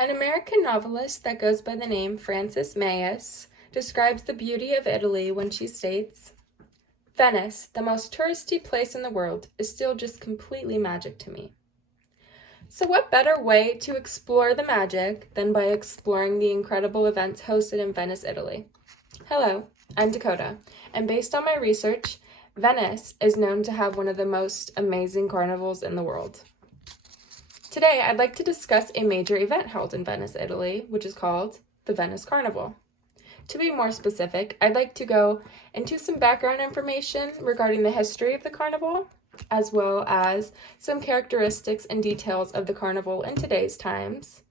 An American novelist that goes by the name Frances Mayes describes the beauty of Italy when she states, "Venice, the most touristy place in the world, is still just completely magic to me." So what better way to explore the magic than by exploring the incredible events hosted in Venice, Italy? Hello, I'm Dakota, and based on my research, Venice is known to have one of the most amazing carnivals in the world. Today, I'd like to discuss a major event held in Venice, Italy, which is called the Venice Carnival. To be more specific, I'd like to go into some background information regarding the history of the carnival, as well as some characteristics and details of the carnival in today's times.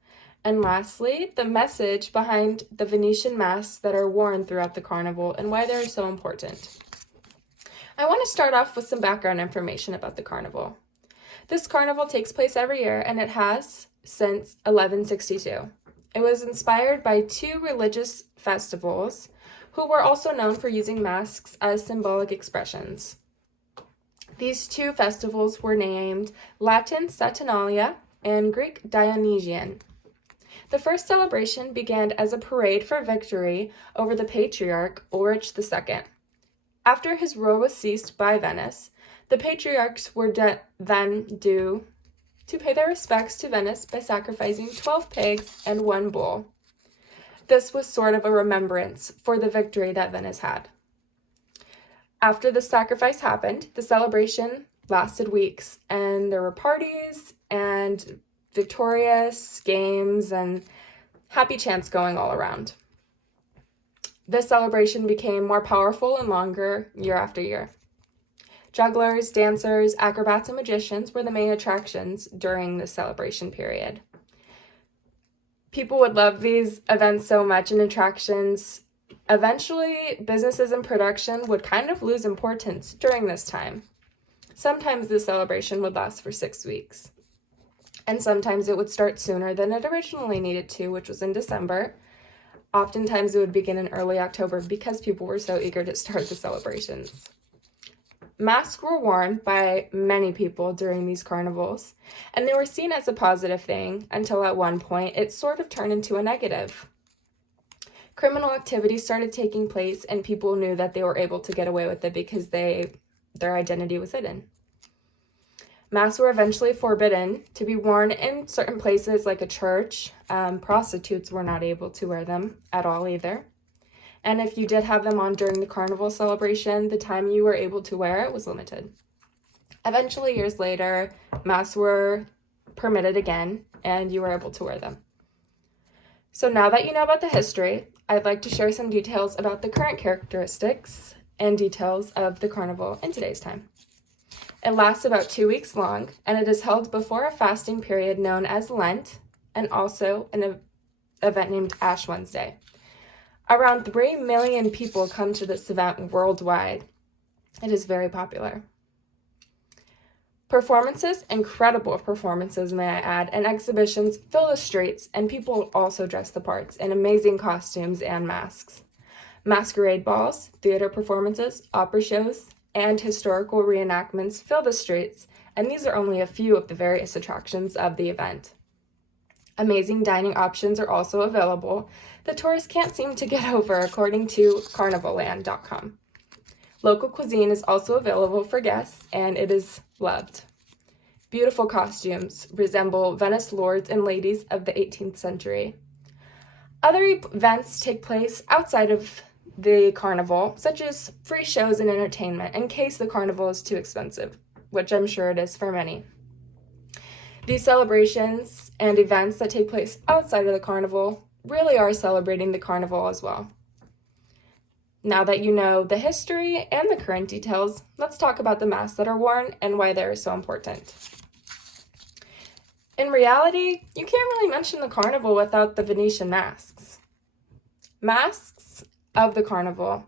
And lastly, the message behind the Venetian masks that are worn throughout the carnival and why they're so important. I want to start off with some background information about the carnival. This carnival takes place every year, and it has since 1162. It was inspired by two religious festivals who were also known for using masks as symbolic expressions. These two festivals were named Latin Saturnalia and Greek Dionysian. The first celebration began as a parade for victory over the Patriarch Ulrich II. After his rule was ceased by Venice, the patriarchs were then due to pay their respects to Venice by sacrificing 12 pigs and 1 bull. This was sort of a remembrance for the victory that Venice had. After the sacrifice happened, the celebration lasted weeks, and there were parties and victorious games and happy chants going all around. This celebration became more powerful and longer year after year. Jugglers, dancers, acrobats, and magicians were the main attractions during this celebration period. People would love these events so much and attractions. Eventually, businesses and production would kind of lose importance during this time. Sometimes the celebration would last for 6 weeks, and sometimes it would start sooner than it originally needed to, which was in December. Oftentimes it would begin in early October because people were so eager to start the celebrations. Masks were worn by many people during these carnivals, and they were seen as a positive thing until at one point it sort of turned into a negative. Criminal activity started taking place, and people knew that they were able to get away with it because their identity was hidden. Masks were eventually forbidden to be worn in certain places like a church. Prostitutes were not able to wear them at all either. And if you did have them on during the carnival celebration, the time you were able to wear it was limited. Eventually, years later, masks were permitted again, and you were able to wear them. So now that you know about the history, I'd like to share some details about the current characteristics and details of the carnival in today's time. It lasts about 2 weeks long, and it is held before a fasting period known as Lent, and also an event named Ash Wednesday. Around 3 million people come to this event worldwide. It is very popular. Performances, incredible performances, may I add, and exhibitions fill the streets, and people also dress the parts in amazing costumes and masks. Masquerade balls, theater performances, opera shows, and historical reenactments fill the streets, and these are only a few of the various attractions of the event. Amazing dining options are also available that tourists can't seem to get over, according to carnivalland.com. Local cuisine is also available for guests, and it is loved. Beautiful costumes resemble Venice lords and ladies of the 18th century. Other events take place outside of the carnival, such as free shows and entertainment, in case the carnival is too expensive, which I'm sure it is for many. These celebrations and events that take place outside of the carnival really are celebrating the carnival as well. Now that you know the history and the current details, let's talk about the masks that are worn and why they are so important. In reality, you can't really mention the carnival without the Venetian masks. Masks of the carnival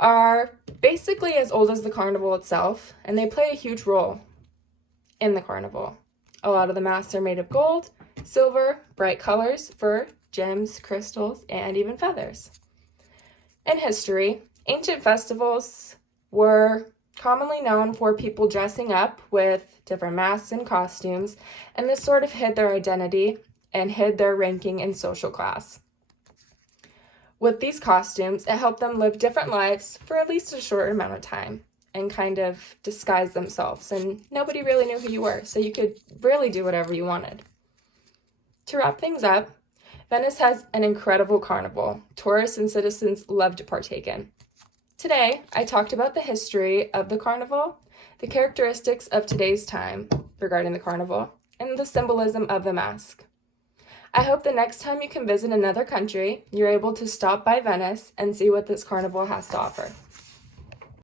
are basically as old as the carnival itself, and they play a huge role in the carnival. A lot of the masks are made of gold, silver, bright colors, fur, gems, crystals, and even feathers. In history, ancient festivals were commonly known for people dressing up with different masks and costumes, and this sort of hid their identity and hid their ranking and social class. With these costumes, it helped them live different lives for at least a short amount of time and kind of disguise themselves, and nobody really knew who you were, so you could really do whatever you wanted. To wrap things up, Venice has an incredible carnival tourists and citizens love to partake in. Today, I talked about the history of the carnival, the characteristics of today's time regarding the carnival, and the symbolism of the mask. I hope the next time you can visit another country, you're able to stop by Venice and see what this carnival has to offer.